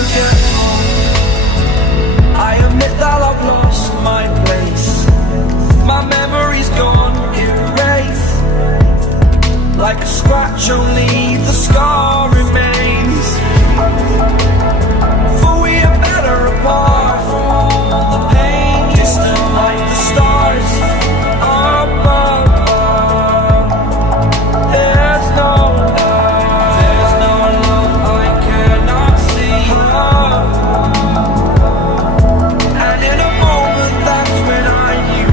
forgetful. I admit that I've lost my place. My memory's gone erased. Like a scratch, only the scar remains. For we are better apart from all the pain. Distant like the stars above. There's no love I cannot see. And in a moment, that's when I knew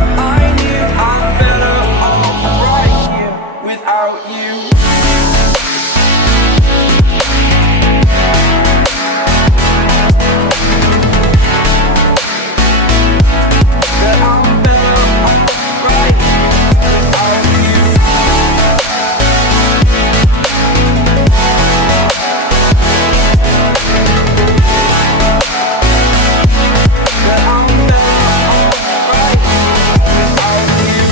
I'm better off right here without you. That I'm better off right here without you. That I'm better off right here without you.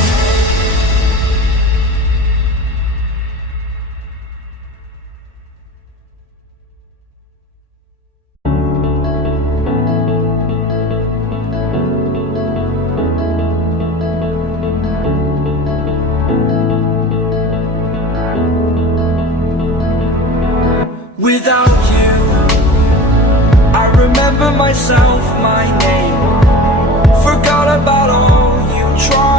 Without you, I remember myself, my name. Forgot about all you tried.